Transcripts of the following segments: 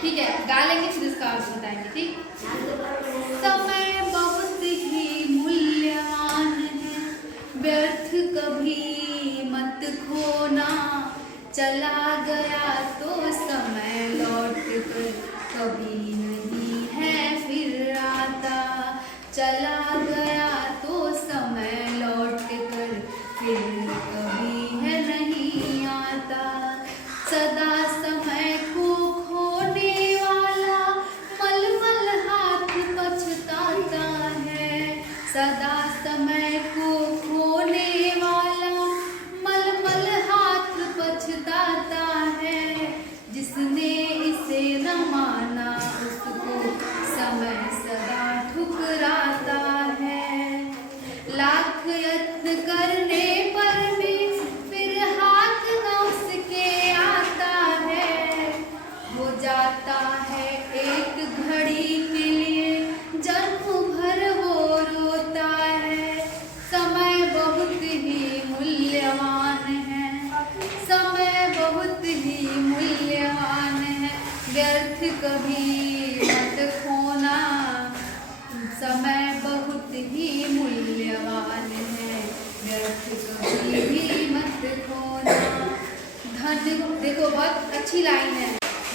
ठीक है, गा लेंगे फिर इसका अर्थ बताएंगे। ठीक, समय बहुत ही मूल्यवान है, व्यर्थ कभी मत खोना, चला गया तो समय लौट कर कभी नहीं है फिर आता, चला गया तो समय लौट कर फिर कभी है नहीं आता, सदा समय को खोने वाला मलमल हाथ पछताता है, सदा समय को खोने वाला मलमल हाथ पछताता है, जिसने इसे न माना उसको समय सदा ठुकराता है, लाख यत्न करने पर भी फिर हाथ न उसके आता है, हो जाता है एक घड़ी के लिए जन्म भर वो रोता है, समय बहुत ही मूल्यवान है, समय बहुत ही मूल्यवान है, व्यर्थ कभी मत खोना, समय बहुत ही मूल्यवान है, व्यर्थ कभी भी मत खोना। धन, देखो बहुत अच्छी लाइन है,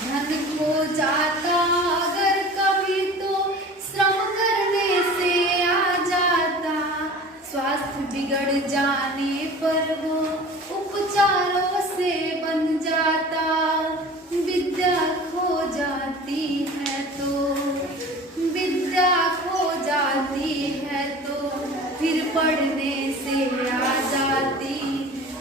धन खो जाता अगर कभी तो श्रम करने से आ जाता, स्वास्थ्य बिगड़ जाने पर वो उपचारों से बन जाता, विद्या खो जाती है तो, विद्या खो जाती है तो फिर पढ़ने से आ जाती,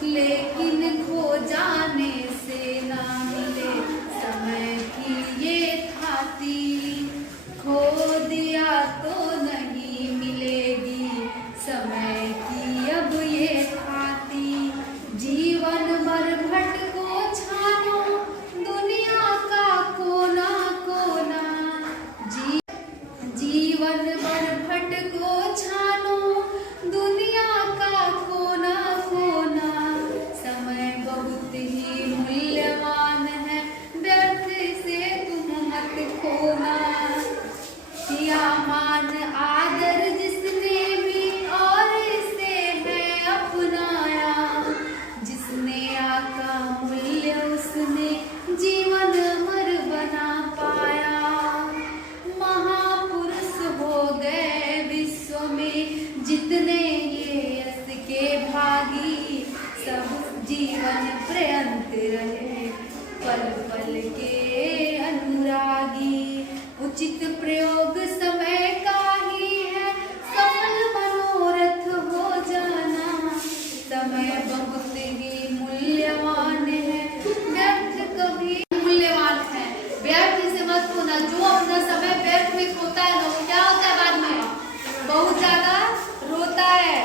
लेकिन खो जाने से ना मिले समय की ये थाती, खो दिया तो नहीं मिलेगी समय की अब ये थाती, जीवन भर भटको छानो दुनिया का कोना कोना, जीवन भर भटको छानो दुनिया का कोना कोना, समय बहुत ही मूल्यवान है, व्यर्थ से तुम मत खोना, किया मान आदर जिसने भी और इसे है अपनाया, जिसने आका मूल्य उसने जीवन अमर बना पाया, महापुरुष हो गए विश्व में जितने ये यश के भागी, सब जीवन पर्यंत रहे पल पल के अनुरागी, उचित प्रयोग समय का ही है सफल मनोरथ हो जाना, समय बहुत ही मूल्यवान है, व्यर्थ कभी मूल्यवान है, व्यर्थ से मत खोना, जो अपना समय व्यर्थ में खोता है ना वो क्या होता है बाद में बहुत ज्यादा रोता है,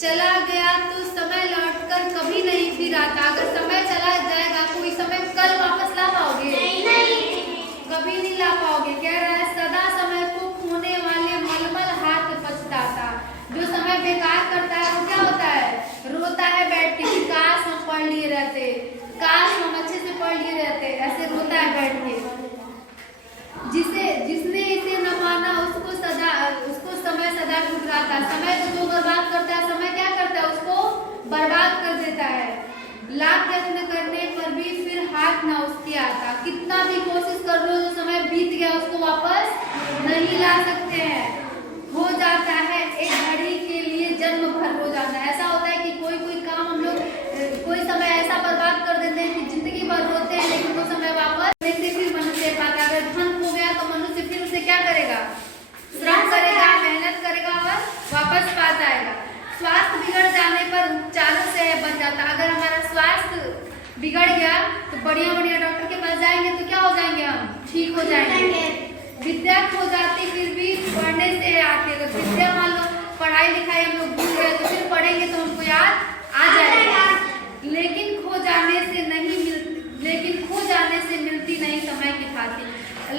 चला गया तो समय लौटकर कभी नहीं फिर आता, अगर समय चला जाएगा कोई समय कल वापस ला पाओगे? नहीं, कभी नहीं ला पाओगे। कह रहा है सदा समय को खोने वाले मलमल हाथ पछताता, जो समय बेकार करता है वो क्या होता है, रोता है बैठ के कि काश हम पढ़ लिए रहते, काश हम अच्छे से पढ़ लिए रहते, ऐसे रोता है बैठ के। जिसने इसे न माना उसको समय सदा ठुकराता, समय को जो बर्बाद करता है समय क्या करता है उसको बर्बाद कर देता है, लाख यत्न करने पर भी फिर हाथ ना उसके आता, कितना भी कोशिश कर लो जो समय बीत गया उसको वापस नहीं ला सकते हैं, हो जाता है एक घड़ी के लिए जन्म भर हो जाना, ऐसा होता है कि कोई काम हम लोग कोई समय ऐसा बर्बाद कर देते हैं कि जिंदगी भर रोते हैं लेकिन वो समय वापस से फिर मनुष्य पाता, अगर धन खो गया तो मनुष्य फिर उसे क्या करेगा, श्रम करेगा, मेहनत करेगा और वापस पा जाएगा, स्वास्थ्य बिगड़ जाने पर उपचारों से बन जाता, अगर हमारा स्वास्थ्य बिगड़ गया तो बढ़िया बढ़िया डॉक्टर के पास जाएंगे तो क्या हो जाएंगे, हम ठीक हो जाएंगे, विद्या खो जाती फिर भी पढ़ने से आती है, तो विद्या मान लो पढ़ाई लिखाई हम लोग भूल गए तो फिर पढ़ेंगे तो हमको याद आ जाएगा, लेकिन खो जाने से मिलती नहीं समय की खातिर,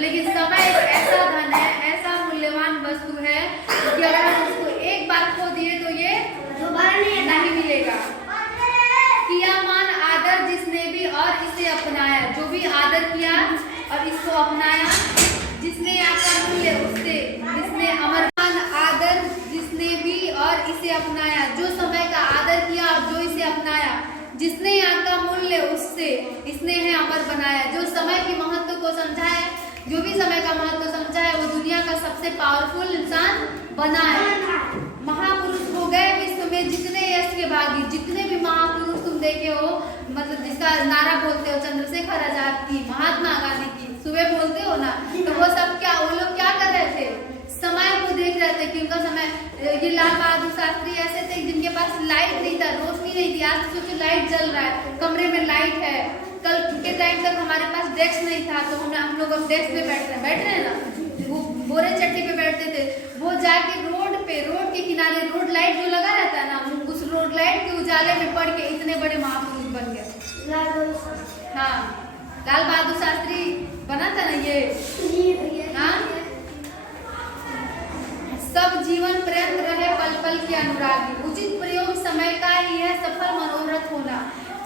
लेकिन समय एक ऐसा धन है, ऐसा मूल्यवान वस्तु है कि अगर हम उसको एक बार खो दिए तो ये दोबारा नहीं मिलेगा। किया मान आदर जिसने भी और इसे अपनाया, जो भी आदर किया और इसको अपनाया। जिसने आपका मूल्य उससे, जिसने अमरमान आदर जिसने भी और इसे अपनाया, जो समय का आदर किया और जो इसे अपनाया, जिसने यहाँ का मूल्य उससे इसने है अमर बनाया। जो समय के महत्व को समझा है, जो भी समय का महत्व समझा है, वो दुनिया का सबसे पावरफुल इंसान बना है। महापुरुष हो गए विश्व में जितने यश के भागी, जितने भी महापुरुष तुम देखे हो, मतलब जिसका नारा बोलते हो, चंद्रशेखर आजाद की, महात्मा गांधी की, सुबह बोलते हो ना, तो वो सब क्या, वो लोग क्या कर रहे थे, समय को देख रहे थे कि उनका समय, ये लाल बहादुर शास्त्री ऐसे थे जिनके पास लाइट नहीं था, रोशनी नहीं थी। आज सोचो लाइट जल रहा है, कमरे में लाइट है। कल के टाइम तक हमारे पास डेस्क नहीं था, तो हम लोग अब डेस्क पे बैठ रहे हैं ना, वो बोरे चट्टी पे बैठते थे। वो जाके रोड के किनारे रोड लाइट जो लगा रहता है ना, उस रोड लाइट के उजाले में पड़ के इतने बड़े महापुरुष बन गए। हाँ, लाल बहादुर शास्त्री बना था ना ये। हाँ, सब जीवन पर्यंत रहे पल पल के अनुरागी। उचित प्रयोग समय का ही है सफल मनोरथ होना।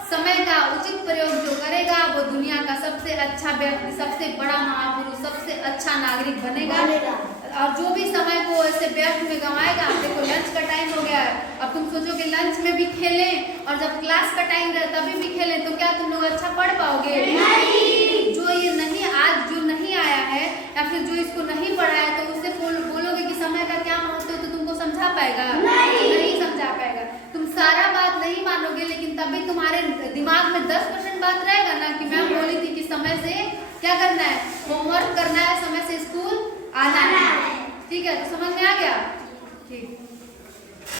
समय का उचित प्रयोग जो करेगा वो दुनिया का सबसे अच्छा व्यक्ति, सबसे बड़ा महापुरुष, सबसे अच्छा नागरिक बनेगा। और जो भी समय को ऐसे व्यर्थ में गंवाएगा, देखो लंच का टाइम हो गया है, अब तुम सोचो कि लंच में भी खेलें और जब क्लास का टाइम रहे तभी भी खेलें, तो क्या तुम लोग अच्छा पढ़ पाओगे? नहीं। जो ये नहीं, आज जो नहीं आया है या फिर जो इसको नहीं पढ़ा है, तो उससे बोलोगे कि समय का क्या महत्व है, तो तुमको समझा पाएगा? नहीं समझा पाएगा। तुम सारा बात नहीं मानोगे, लेकिन तभी तुम्हारे दिमाग में 10% बात रहेगा ना कि मैम बोली थी कि समय से क्या करना है, होमवर्क करना है, समय से स्कूल आना है। ठीक है, तो समझ में आ गया? ठीक।